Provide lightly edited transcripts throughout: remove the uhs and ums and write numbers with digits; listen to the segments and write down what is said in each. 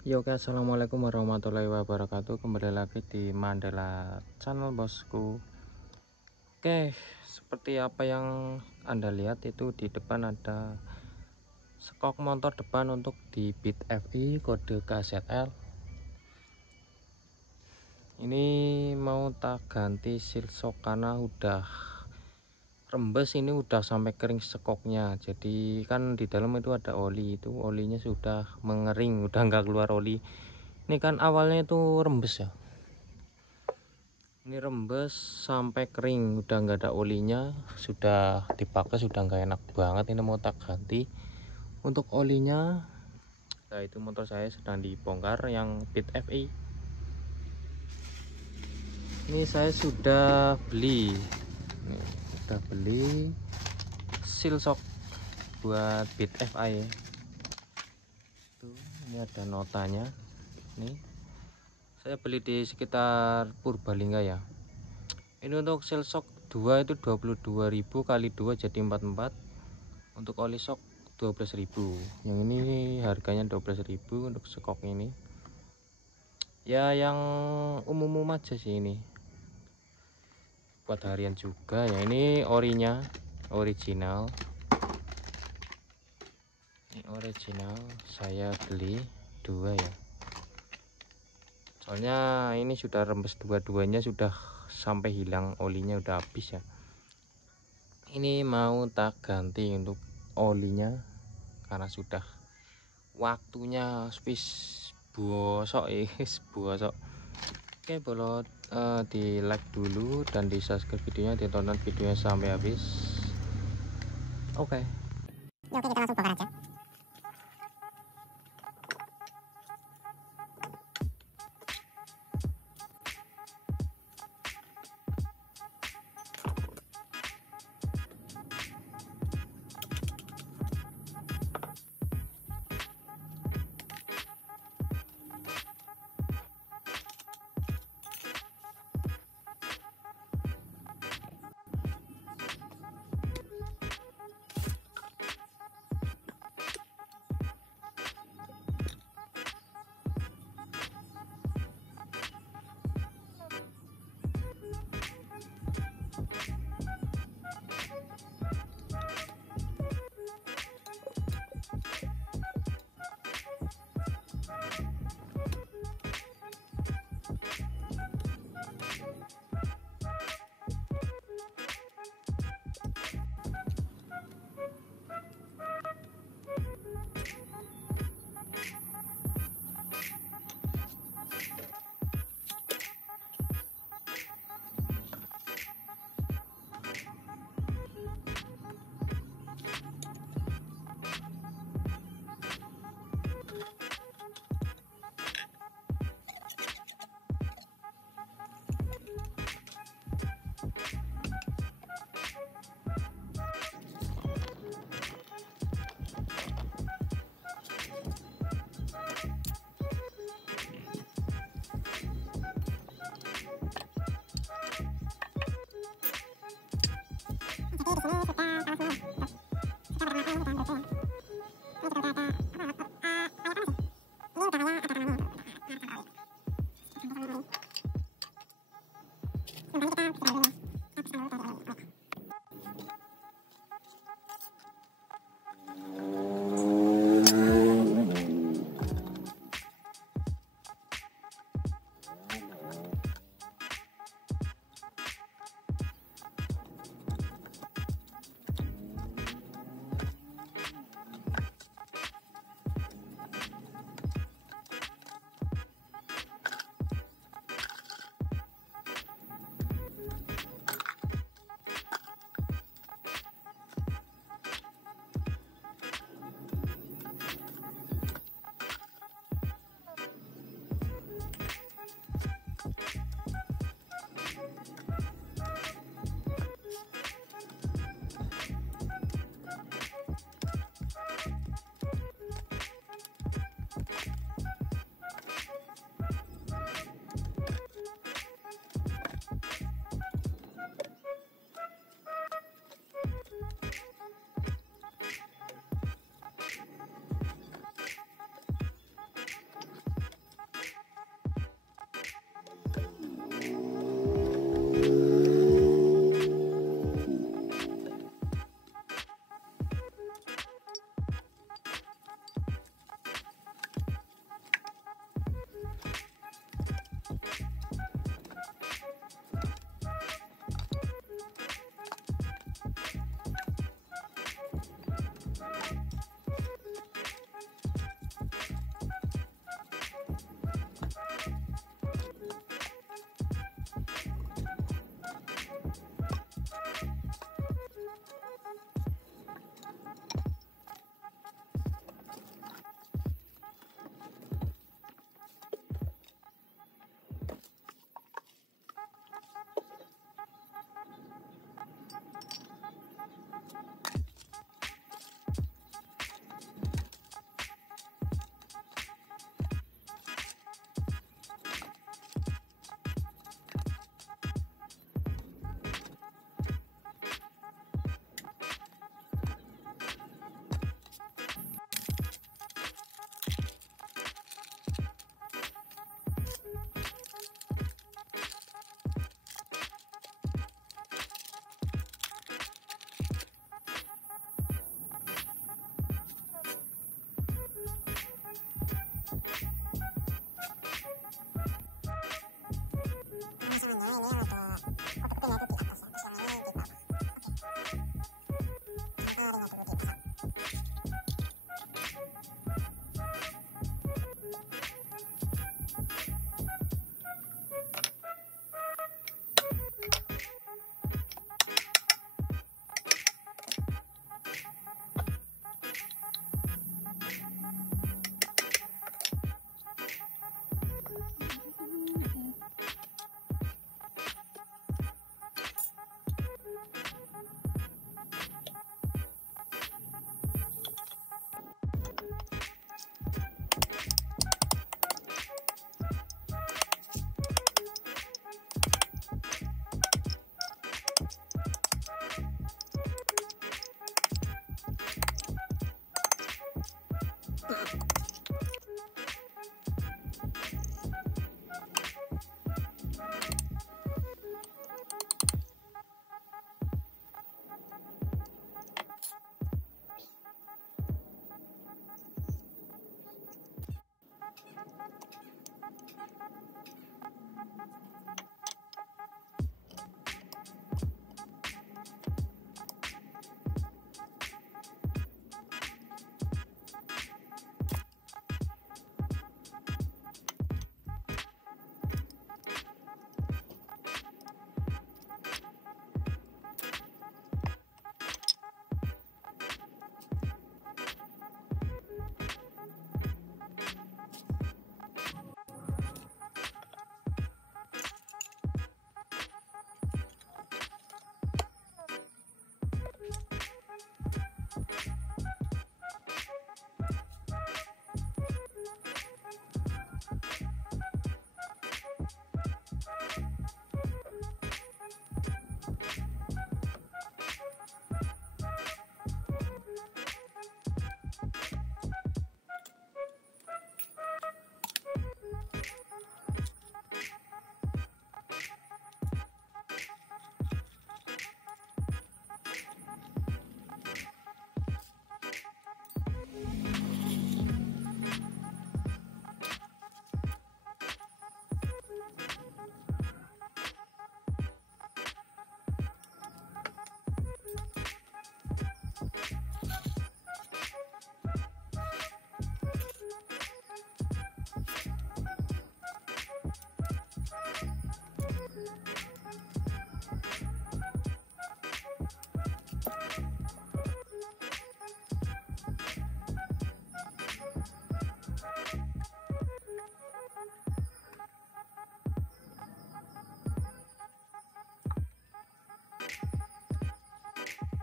Yo, oke, assalamualaikum warahmatullahi wabarakatuh. Kembali lagi di Mandala Channel bosku. Oke, seperti apa yang Anda lihat itu di depan ada skok motor depan untuk di Beat FI kode KZL. Ini mau tak ganti seal shock karena udah rembes, ini udah sampai kering skoknya. Jadi kan di dalam itu ada oli, itu olinya sudah mengering, udah nggak keluar oli. Ini kan awalnya itu rembes ya, ini rembes sampai kering, udah nggak ada olinya, sudah dipakai sudah nggak enak banget. Ini mau tak ganti untuk olinya. Nah, itu motor saya sedang dibongkar yang Beat FI. Ini saya sudah beli, nih, sudah beli seal shock buat Beat FI. Tuh, ini ada notanya. Nih, saya beli di sekitar Purbalingga ya. Ini untuk seal shock 2 itu 22.000 kali 2 jadi 44. Untuk oli shock 12.000. Yang ini harganya 12.000 untuk skok ini. Ya yang umum aja sih ini. Buat harian juga ya. Ini orinya original. Ini original saya beli 2 ya. Soalnya ini sudah rembes dua-duanya, sudah sampai hilang olinya, udah habis ya. Ini mau tak ganti untuk olinya karena sudah waktunya wis bosok bosok. Oke, bolot di like dulu dan di subscribe videonya, ditonton videonya sampai habis. Oke. Ya, oke, kita langsung bongkar aja.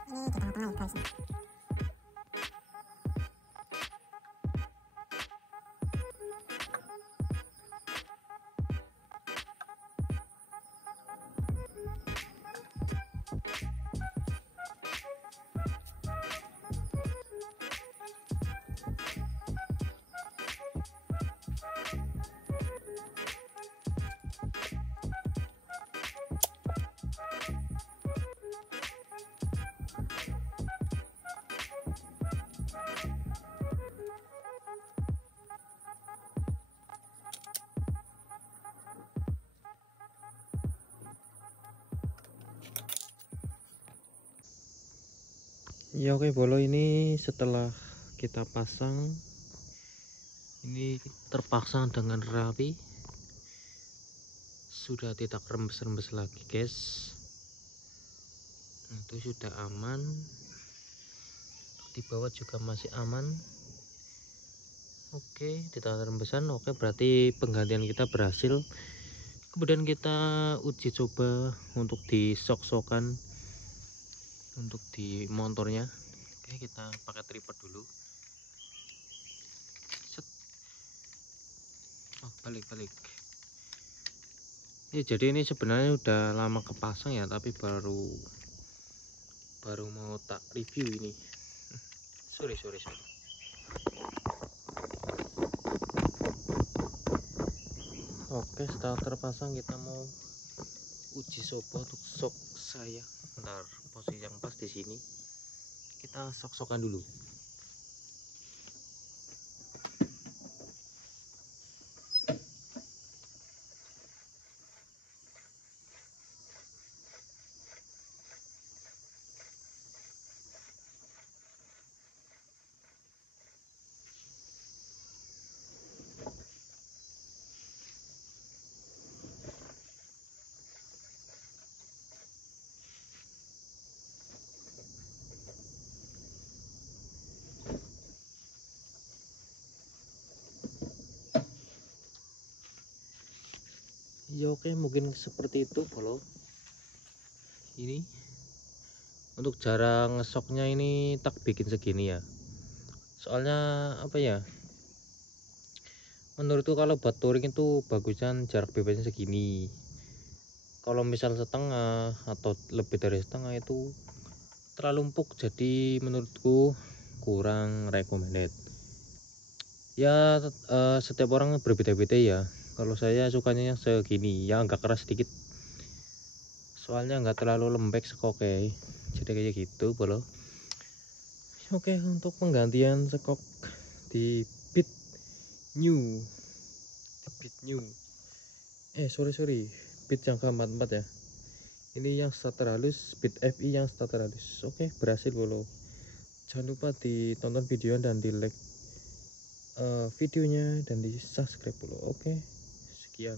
Ini di tengah-tengah ya guys. Ya oke bolo, ini setelah kita pasang ini terpasang dengan rapi, sudah tidak rembes-rembes lagi guys. Itu sudah aman, di bawah juga masih aman. Oke, tidak ada rembesan. Oke, berarti penggantian kita berhasil. Kemudian kita uji coba untuk di sok-sokan untuk di motornya. Oke, kita pakai tripod dulu. Set. Oh, balik ya. Jadi ini sebenarnya udah lama kepasang ya, tapi baru mau tak review ini. Sorry. Oke, setelah terpasang kita mau uji coba untuk sok saya. Bentar, posisi yang pas di sini. Kita sok-sokan dulu. Ya oke, mungkin seperti itu bolo. Ini untuk jarak ngesoknya ini tak bikin segini ya, soalnya apa ya, menurutku kalau buat touring itu bagusnya jarak bebasnya segini. Kalau misal setengah atau lebih dari setengah itu terlalu empuk, jadi menurutku kurang recommended ya. Setiap orang berbeda-beda ya. Kalau saya sukanya yang segini ya, agak keras sedikit, soalnya nggak terlalu lembek sekoknya, jadi kayak gitu bolo. Oke, untuk penggantian sekok di Beat New sorry, bit jangka 44 ya. Ini yang starter halus, bit FI yang starter halus. Oke, berhasil bro. Jangan lupa ditonton video dan di like videonya dan di subscribe dulu. Oke, sekian.